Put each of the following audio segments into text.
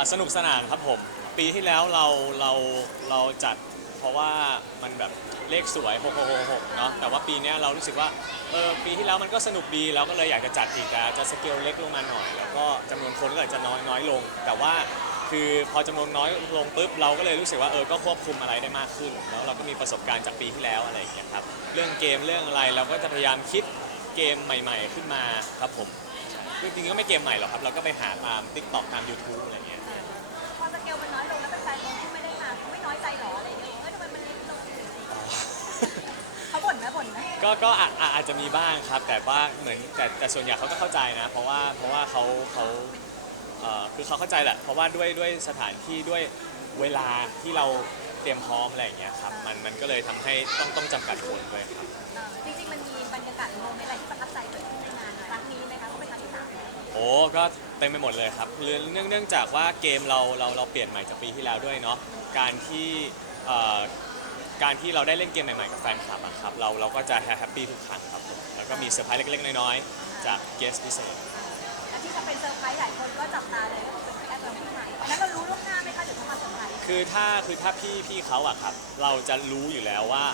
อสนุกสนานครับผม ปีที่แล้วเราเราเราจัดเพราะว่ามันแบบเลขสวย 6666 เนาะแต่ว่าปีเนี้ยเรารู้สึกว่าเออปีที่แล้วมันก็สนุกดีเราก็เลยอยากจะจัดอีกแต่จะสเกลเล็กลงมาหน่อย แล้วก็จำนวนคนก็อาจจะน้อยน้อยลง แต่ว่าคือพอจำนวนน้อยลงปุ๊บเราก็เลยรู้สึกว่าเออก็ควบคุมอะไรได้มากขึ้น แล้วเราก็มีประสบการณ์จากปีที่แล้วอะไรอย่างเงี้ยครับเรื่องเกมเรื่องอะไรเราก็จะพยายามคิดเกมใหม่ ๆ ขึ้นมาครับผมจริงๆก็ไม่เกมใหม่หรอกครับเราก็ไปหาตาม TikTok ตาม YouTube อะไรเงี้ย ก็ก็อาจอาอาจจะมีบ้างครับ แต่ว่าเหมือนแต่แต่ส่วนใหญ่เขาก็เข้าใจนะ เพราะว่าเพราะว่าเขาเขาเอ่อคือเขาเข้าใจแหละเพราะว่าด้วยด้วยสถานที่ด้วยเวลาที่เราเตรียมพร้อมอะไรอย่างเงี้ยครับมันมันก็เลยทำให้ต้องต้องจำกัดคนด้วยครับ เออจริงๆ มันมีบรรยากาศโมเมนต์อะไรที่ประทับใจเกิดขึ้นในงานครั้งนี้ไหมคะเพราะเป็นครั้งที่สามแล้วโอ้ก็เต็มไปหมดเลยครับเนื่องเนื่องเนื่องจากว่าเกมเราเราเราเปลี่ยนใหม่จากปีที่แล้วด้วยเนาะการที่เอ่อ การที่เราได้เล่นเกมใหม่ๆกับแฟนคลับอะครับเราเราก็จะแฮปปี้ทุกครั้งครับผมแล้วก็มีเซอร์ไพรส์เล็กๆน้อยๆจากเกสพิเศษและที่จะเป็นเซอร์ไพรส์หลายคนก็จับตาเลยก็คือเป็นแอปเปิลที่ใหม่อันนั้นเรารู้ล่วงหน้าไหมคะหรือเขามาเซอร์ไพรส์คือถ้าคือถ้าพี่พี่เขาอะครับเราจะรู้อยู่แล้วว่า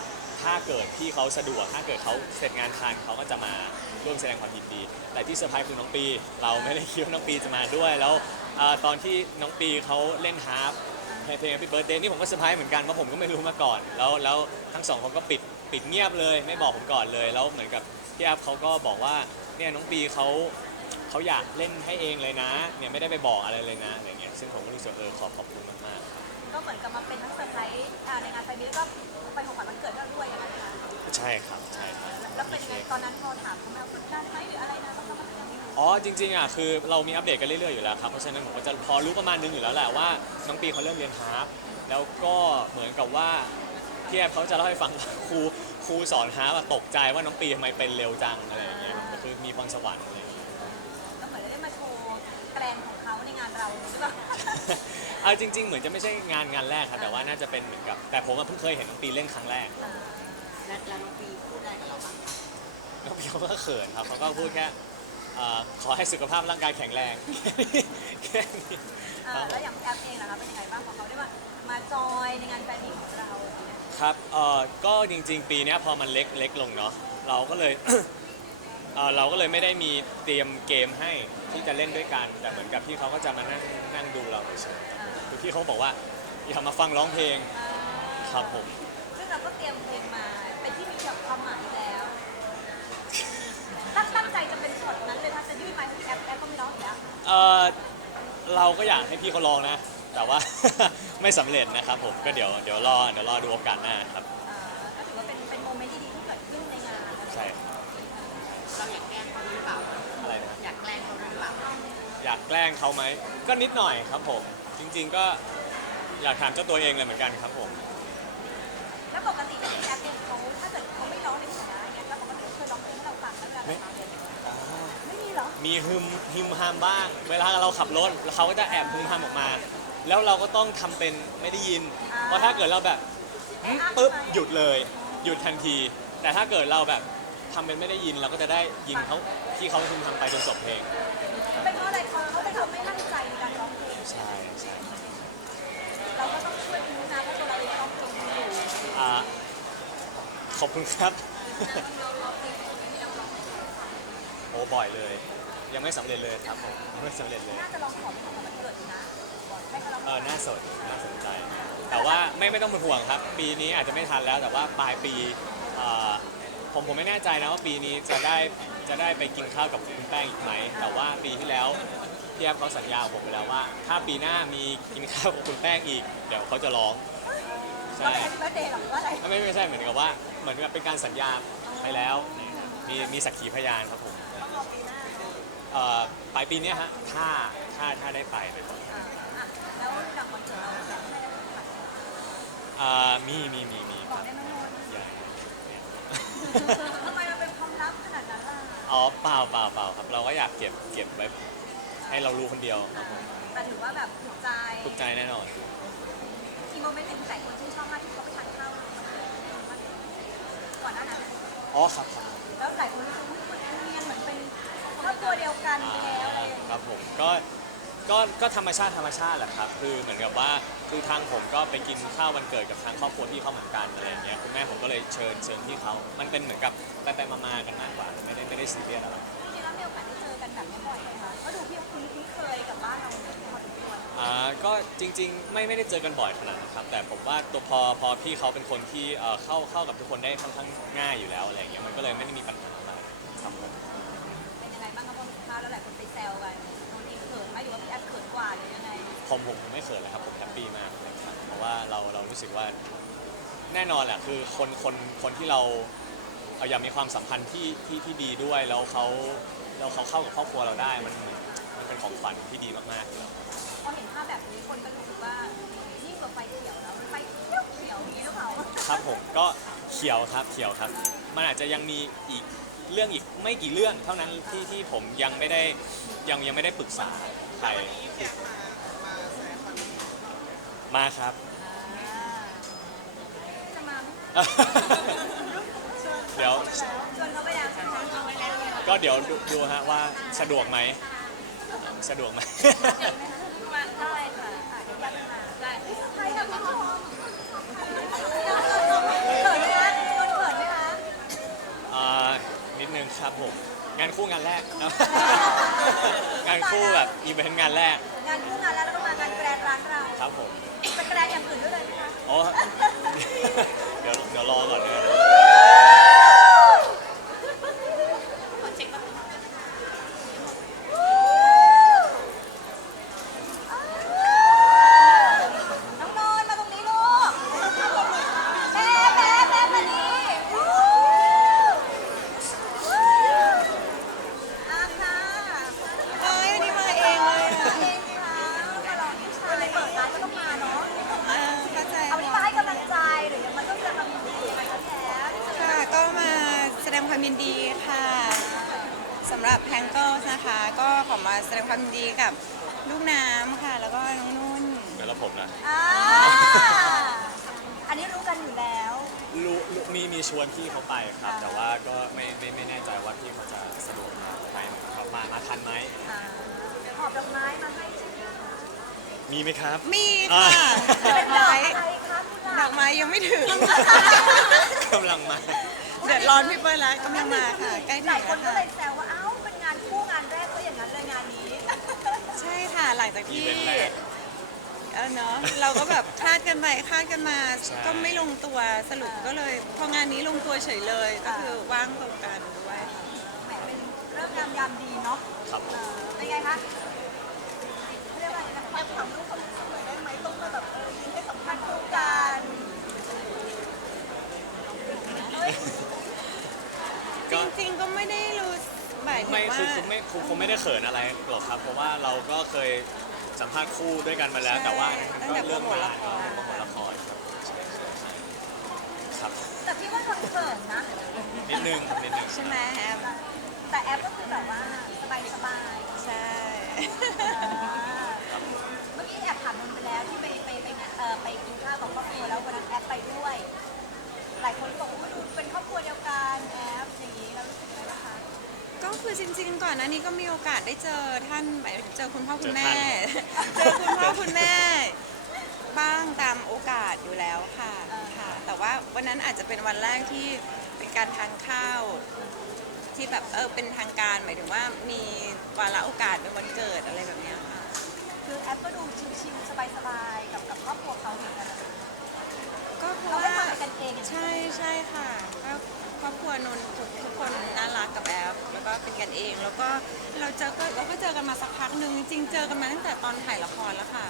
ถ้าเกิดพี่เขาสะดวก ถ้าเกิดเขาเสร็จงานทันเขาก็จะมาร่วมแสดงความยินดี แต่ที่เซอร์ไพรส์คือน้องปี เราไม่ได้คิดว่าน้องปีจะมาด้วยแล้วเอ่อตอนที่น้องปีเขาเล่นฮาร์ป เพลง Happy Birthday นี่ผมก็เซอร์ไพรส์เหมือนกันเพราะผมก็ไม่รู้มาก่อน แล้วแล้วทั้งสองคนก็ปิดปิดเงียบเลย ไม่บอกผมก่อนเลยแล้วเหมือนกับพี่แอฟเขาก็บอกว่าเนี่ยน้องปีเขาเขาอยากเล่นให้เองเลยนะเนี่ยไม่ได้ไปบอกอะไรเลยนะอะไรเงี้ยซึ่งผมก็รู้สึกเออขอบขอบคุณมากๆ ก็เหมือนกับมาเป็นทั้งเซอร์ไพรส์อ่าในงานไฟนี้ก็ไปของขวัญวันเกิดเราด้วยนะคะใช่ครับ ใช่ครับแล้วเป็นยังไงตอนนั้นพอถามเขามาฝึกได้ไหมหรืออะไรนะต้องต้องยังไม่รู้ อ๋อจริงๆอะคือเรามีอัปเดตกันเรื่อยๆอยู่แล้วครับเพราะฉะนั้นผมก็จะพอรู้ประมาณนึงอยู่แล้วแหละว่าน้องปีเขาเริ่มเรียนฮาร์ปแล้วก็เหมือนกับว่าพี่แอบเขาจะเล่าให้ฟังว่าครูครูสอนฮาร์ปอะตกใจว่าน้องปีทำไมเป็นเร็วจังอะไรอย่างเงี้ยก็คือมีพรสวรรค์อะไรอย่างเงี้ยก็เหมือนได้มาโชว์แกรนของเขาในงานเราหรือเปล่าเอาจริง ๆ เหมือนจะไม่ใช่งานงานแรกครับแต่ว่าน่าจะเป็นเหมือนกับแต่ผมอะเพิ่งเคยเห็นน้องปีเล่นครั้งแรก และแล้วน้องปีพูดอะไรกับเราบ้างคะน้องปีเขาก็เขินครับเขาก็พูดแค่ เอ่อขอให้สุขภาพร่างกายแข็งแรงแค่นี้อ่าแล้วอย่างแอปเองนะคะเป็นยังไงบ้างพอเขาได้มามาจอยในงานแฟนมีตของเราเนี่ยครับ เอ่อ ก็จริงๆ ปีเนี้ยพอมันเล็กเล็กลงเนาะ เราก็เลย เอ่อเราก็เลยไม่ได้มีเตรียมเกมให้ที่จะเล่นด้วยกัน แต่เหมือนกับพี่เขาก็จะมานั่งนั่งดูเราเฉยอ่าๆคือพี่เขาบอกว่าอย่ามาฟังร้องเพลง อ่าครับผม ซึ่งเราก็เตรียมเพลงมาเป็นที่มีความหมายแล้ว ตั้งตั้งใจจะเป็นช็อตนั้นเลยถ้าจะยื่นไมค์ให้แอปแอปก็ไม่ร้องอยู่แล้วเอ่อเราก็อยากให้พี่เขาลองนะ แต่ว่า ไม่สำเร็จนะครับผมก็เดี๋ยวเดี๋ยวรอเดี๋ยวรอดูโอกาสหน้าครับอ่าก็ถือว่าเป็นเป็นโมเมนต์ที่ดีที่เกิดขึ้นในงานนะคะใช่ครับเราอยากแกล้งเขาหรือเปล่า อะไรนะ อยากแกล้งเขาหรือเปล่าอยากแกล้งเขาไหม ก็นิดหน่อยครับผม จริง ๆ ก็อยากถามเจ้าตัวเองเลยเหมือนกันครับผม แล้วปกติที่แอปเองเขาถ้าเกิดเขา ม่มีเหรอมีฮึมฮิมฮามบ้าง เวลาเราขับรถเขาก็จะแอบฮึมฮามออกมา แล้วเราก็ต้องทำเป็นไม่ได้ยินอ่าเพราะถ้าเกิดเราแบบหึปุ๊บหยุดเลย หยุดทันที แต่ถ้าเกิดเราแบบทำเป็นไม่ได้ยินเราก็จะได้ยินเขาที่เขาฮึมฮามไปจนจบเพลง เป็นเพราะอะไรเขาเขาเป็นคนไม่มั่นใจในการร้องเพลงใช่ใช่เราก็ต้องช่วยดูนะเพราะตัวเราเองร้องเพลงอยู่อ่าขอบคุณครับ โอ้บ่อยเลย ยังไม่สำเร็จเลยครับผมยังไม่สำเร็จเลย น่าจะลองขอเป็นของวันเกิดอยู่นะบอกให้เขาร้องเออน่าสนน่าสนใจ แต่ว่าไม่ไม่ต้องเป็นห่วงครับ ปีนี้อาจจะไม่ทันแล้วแต่ว่าปลายปีเอ่อผมผมไม่แน่ใจนะว่าปีนี้จะได้จะได้ไปกินข้าวกับคุณแป้งอีกไหม แต่ว่าปีที่แล้วพี่แอฟเขาสัญญากับผมไปแล้วว่า ถ้าปีหน้ามีกินข้าวกับคุณแป้งอีก เดี๋ยวเขาจะร้องเราใช่เป็นแฮปปี้เบิร์ดเดย์หรอหรือว่าอะไรไม่ไม่ใช่เหมือนกับว่าเหมือนกับเป็นการสัญญาไปแล้ว มีมีสักขีพยานครับผม ต้องรอปีหน้า เอ่อปลายปีเนี้ยฮะถ้าถ้าถ้าได้ไปไปก่อนอ่าอะแล้วจากวันเกิดเราแบบไม่ได้ของขวัญอ่ามีมีมีมีบอกได้ไหมโมดใหญ่ทำไมมันเป็นความลับขนาดนั้นล่ะอ๋อเปล่าเปล่าเปล่าครับ เราก็อยากเก็บเก็บไว้ให้เรารู้คนเดียวครับผมแต่ถือว่าแบบถูกใจถูกใจแน่นอนอีกโมเมนต์หนึ่งที่หลายคนชื่นชอบมากที่เขาไปทานข้าวก่อนหน้านั้นอ๋อครับครับแล้วหลายคนรู้สึก ว่าเหมือนเนียนเหมือนเป็นครอบครัวเดียวกันไปแล้วอะไรอย่างคเงี้ยรับผมก็จก็ก็ธรรมชาติธรรมชาติแหละครับคือเหมือนกับว่าคือทางผมก็ไปกินข้าววันเกิดกับทางครอบครัวพี่เขาเหมือนกันอะไรอย่างเงี้ยคุณแม่ผมก็เลยเชิญเชิญพี่เขา มันเป็นเหมือนกับไปไปมาๆกันมากกว่าไม่ได้ไม่ได้ซีเรียสอะไรจริงๆแล้วมีโอกาสได้เจอกันแบบนี้บ่อยไหมคะก็ดูพี่คุ้นคุ้นเคยกับบ้านเราพอสมควรอ่าก็จริง ๆ ไม่ไม่ได้เจอกันบ่อยขนาดนั้นครับแต่ผมว่าตัวพอพอพี่เขาเป็นคนที่เอ่อเข้าเข้ากับทุกคนได้ค่อนข้างง่ายอยู่แล้วอะไรอย่างเงี้ยมันก็เลยไม่ได้มีปัญหา ซวกันโนนนี่เขินไหมหรือว่าพี่แอฟเขินกว่าหรือยังไงผมผมผมไม่เขินเลยครับผมแฮปปี้มากเลยครับเพราะว่าเราเรารู้สึกว่าแน่นอนแหละคือคนคนคนที่เราเอ่ออยากมีความสัมพันธ์ที่ที่ที่ดีด้วยแล้วเขาแล้วเขาเข้ากับครอบครัวเราได้มันมันเป็นของขวัญที่ดีมากๆอยู่แล้วพอเห็นภาพแบบนี้คนก็รู้สึกว่ายิ่งกว่าไฟเขียวแล้วมันไฟเขียวเขียวอย่างนี้หรือเปล่า ครับผมก็เขียวครับเขียวครับ มันอาจจะยังมีอีก เรื่องอีกไม่กี่เรื่องเท่านั้นที่ที่ผมยังไม่ได้ยังยังไม่ได้ปรึกษาใครมาครับ จะมาไหมเดี๋ยวชวนเขาไปแล้วชวนเขาไปแล้วก็เดี๋ยวดูดูฮะว่าสะดวกไหม สะดวกไหมมาได้ค่ะอะเดี๋ยวยัดมาได้ใครทำพี่ทอมเขินไหมคะชวนเขินไหมคะ อ่านิดนึง ครับผม งานคู่งานแรกครับ งานคู่แบบอีเวนต์งานแรกงานคู่งานแล้วแล้วก็มางานแกรนด์ร้านเราครับผมไปแกรนด์อย่างอื่นด้วยเลยไหมคะ อ๋อ เดี๋ยวเดี๋ยวรอก่อนนะครับ น้องนนท์มาตรงนี้ลูกแม่แม่แม่มานี่วู้วู้อาค่ะ เอ้ยวันนี้มาเองเลย มา อะ เองค่ะมาลองที่ชายในเปิดร้านก็ต้องมาเนาะ เออเข้าใจ เอาวันนี้มาให้กำลังใจหรือยังมันก็จะมามียังไงคะแท้ ค่ะก็มาแสดงความยินดีค่ะสำหรับแพงเกิลนะคะ ก็ขอมาแสดงความยินดีกับลูกน้ำค่ะ แล้วก็น้องนุ่น แล้วผมนะอ่าอันนี้รู้กันอยู่แล้วรู้รู้มีมีชวนพี่เขาไปครับ แต่ว่าก็ไม่ไม่ไม่แน่ใจว่าพี่เขาจะสะดวกมาไหมครับมามาทันไหมอ่าหอบดอกไม้มาให้ใช่ไหมคะมีไหมครับ มีค่ะดอกไม้ใครคะคุณหดลาอนกไม้ยังไม่ถึง กำลังมา เดือดร้อนพี่เปิ้ลแล้วกำลังมาค่ะ ใกล้ถึหลายงคแล้นวก็ค่ะเลยแซวว่า ลังจากอีที่เวนต์แรกเออเนาะเราก็แบบคลาดกันไปคลาดกันมาใช่ ก็ไม่ลงตัวสรุปก็เลย พองานนี้ลงตัวเฉยเลย ก็คือว่างตรงกันด้วยค่ะ แหมเป็นเรื่องงามยามดีเนาะครับ เออเป็นไงคะเขาเรียกว่าอะไรนะความความรู้ความสวยได้ไหมต้องมาแบบเออยินให้สัมพันธ์คู่กันเฮ้ย จ ก็ ริงๆก็ไม่ได้รู้ หมายถึงไม่ว่าคือคือไม่คือคงไม่ได้เขินอะไรหรอกครับ เพราะว่าเราก็เคยสัมภาษณ์คู่ด้วยกันมาแล้ว แต่ว่ามันก็เรื่องงานก็โปรโมทละครครับใช่ใช่ใช่ครับแต่พี่ว่าคนเขินนะนิดนึงนิดนึงใช่ไหมแอมแต่แอปก็คือแบบว่าสบายสบายใช่ๆเมื่อกี้แอบถามนนท์ไปแล้วที่ไปไปไปงานเออไปกินข้าวกับครอบครัวแล้ววันนั้นแอปไปด้วย หลายคนก็บอกว่าดูเป็นครอบครัวเดียวกันแอปอย่างนี้แล้วรู้สึก ก็คือจริงๆ ก่อนหน้านี้ก็มีโอกาสได้เจอท่านหมายถึงเจอคุณพ่อคุณแม่เจอท่านเจอคุณพ่อคุณแม่ บ้างตามโอกาสอยู่แล้วค่ะค่ะ แต่ว่าวันนั้นอาจจะเป็นวันแรกที่เป็นการทานข้าว ที่แบบเออเป็นทางการหมายถึงว่ามีวาระโอกาสเป็นวันเกิดอะไรแบบเนี้ยค่ะ คือแอปก็ดูชิลๆสบายๆกับกับครอบครัวเขาเหมือนกันนะก็เพเราราะได้ว่า ทำเป็นกันเองอะใช่ใช่ค่ะก็ เป็นกันเอง แล้วก็เราเจอก็เราก็เจอกันมาสักพักหนึ่งจริงๆเจอกันมาตั้งแต่ตอนถ่ายละครแล้วค่ะ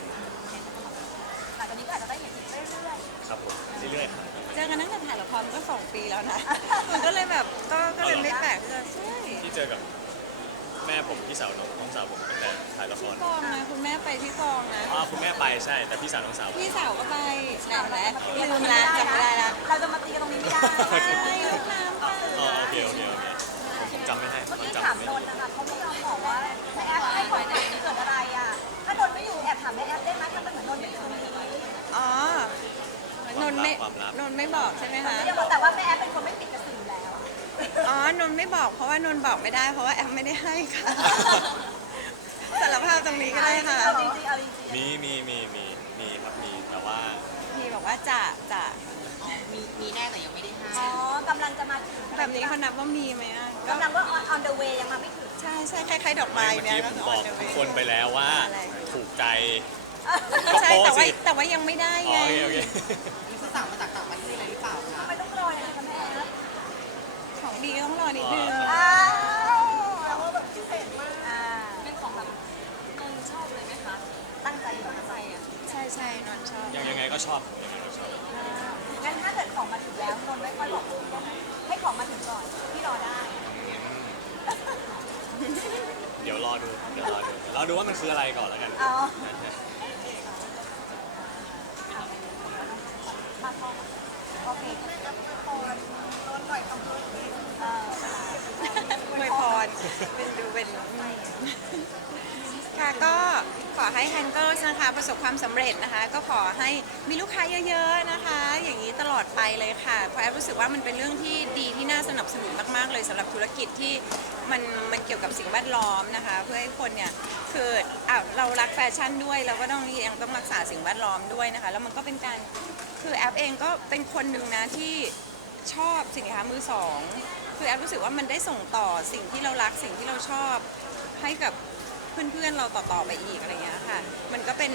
หลังจากนี้ก็อาจจะได้เห็นอีกเรื่อยครับผมเรื่อยๆครับเจอกันตั้งแต่ถ่ายละครมันก็สองปีแล้วนะ มันก็เลยแบบก็ก็เลยไม่แปลกที่จะใช่ที่เจอกับแม่ผมพี่สาวน้องน้องสาวผมตั้งแต่ถ่ายละครกองนะคุณแม่ไปที่กองนะอ๋อคุณแม่ไปใช่ แต่พี่สาวน้องสาวพี่สาวก็ไปไหนๆแล้วเราลืจะมมาตีละกันตรงนี้ไม่ได้นะเราจะมาตีจำไม่ได้ละกันตรงนี้ไม่ได้ใช่ลูกน้ำค่ะ อ๋อโอเคโอเคโอเคผม จำไม่ได้ผเมื่อมกี้จำถามไม่นได้นท์นะคะเขาไม่ยอมบอกว่าแม่แอปให้ของขวัญวันเกิดอะไรอะ ถ้านนท์ไม่อยู่แอบถามแม่แอปได้ไหมถ้ามันเหมือนนนท์ไม่อยู่ตรงนี้อ๋อนนท์ไม่นนท์ไม่บอกใช่ไหมคะไม่ได้บอกแต่ว่าแม่แอปเป็นคนไม่ติดกระสืออยู่แล้ว อ๋อนนท์ไม่บอกเพราะว่านนท์บอกไม่ได้ เพราะว่าแอมไม่ได้ให้ค่ะ สารภาพตรงนี้ก็ได้ค่ะเรามีมีมีมีมีครับมีแต่ว่าพี่บอกว่าจะจะอ๋อมีมีแน่แต่ยังไม่ได้ให้อ๋อกำลังจะมาถึงแบบนี้เขานับว่ามีไหมอะ ก็กำลังว่า on on the way ยังมาไม่ถึง ใช่ใช่คล้ายๆดอกไม้เมื่อเนี่ยกี้ก็ผมคืบอกเดทุกคนไปแล้วว่าอะไร ถูกใจใช่โป๊ะแต่ว่าสิแต่ว่ายังไม่ได้อ๋อไง โอเคโอเคนี่คือสั่งมาจากต่างประเทศเลยหรือเปล่าคะทำไมต้องรออย่างนั้นคะแม่แอฟของดีก็ต้องรอนิดนึงอ้าวแล้วว่าแบบพิเศษมากอ่าเป็นของแบบนนชอบเลยไหมคะ ตั้งใจตั้งใจอะใช่ใช่นอนชอบ ยังยังไงก็ชอบยังไงก็ชอบ งั้นถ้าเกิดของมาถึงแล้วนนท์ไม่ค่อยบอกลูกได้ไหมให้ของมาถึงก่อนพี่รอได้ เดี๋ยว รอดูเดี๋ยวรอดูรอดูว่ามันคืออะไรก่อนแล้วกันเอามาพอโอเคแม่จะพรนนท์หน่อยคำพูดเอออวยพรเป็นดูเป็น ค่ะก็ขอให้แฮนเกิลนะคะประสบความสำเร็จนะคะ ก็ขอให้มีลูกค้าเยอะ ๆนะคะ อย่างนี้ตลอดไปเลยค่ะเพราะแอฟรู้สึกว่ามันเป็นเรื่องที่ดีที่น่าสนับสนุนมากๆเลยสำหรับธุรกิจที่มันมันเกี่ยวกับสิ่งแวดล้อมนะคะ เพื่อให้คนเนี่ยคืออะเรารักแฟชั่นด้วยเราก็ต้องยังต้องรักษาสิ่งแวดล้อมด้วยนะคะ แล้วมันก็เป็นการคือแอฟเองก็เป็นคนหนึ่งนะที่ชอบสินค้ามือสอง คือแอฟรู้สึกว่ามันได้ส่งต่อสิ่งที่เรารักสิ่งที่เราชอบให้กับ เพื่อนๆเราต่อๆไปอีกอะไรเงี้ยค่ะ มันก็เป็น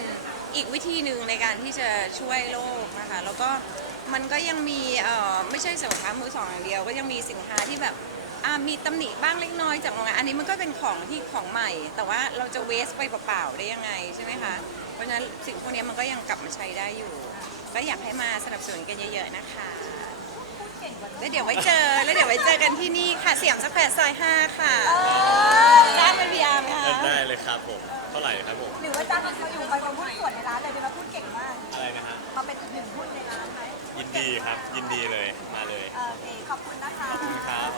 อีกวิธีหนึ่งในการที่จะช่วยโลกนะคะ แล้วก็มันก็ยังมีเอ่อไม่ใช่สินค้ามือสองอย่างเดียว ก็ยังมีสินค้าที่แบบอ่ามีตำหนิบ้างเล็กน้อยจากโรงงานอันนี้มันก็เป็นของที่ของใหม่ แต่ว่าเราจะเวสไปเปล่าๆได้ยังไงใช่ไหมคะ เพราะฉะนั้นสิ่งพวกนี้มันก็ยังกลับมาใช้ได้อยู่ ก็อยากให้มาสนับสนุนกันเยอะ ๆ นะคะ แล้วเดี๋ยวไว้เจอ แล้วเดี๋ยวไว้เจอกันที่นี่ค่ะ เสียงสแควร์ซอยห้าค่ะจ้างเป็นพีอาร์ไหมคะ ได้เลยครับผมเท่าไหร่ครับผมหรือว่าจ้างเขาอยู่ไปมาพูดส่วนในร้านเลยเดี๋ยวมาพูดเก่งมากอะไรนะฮะมาเป็นหนึ่งหุ้นในร้านไหมยินดีครับยินดีเลยมาเลย เออโอเคขอบคุณนะคะ ขอบคุณครับ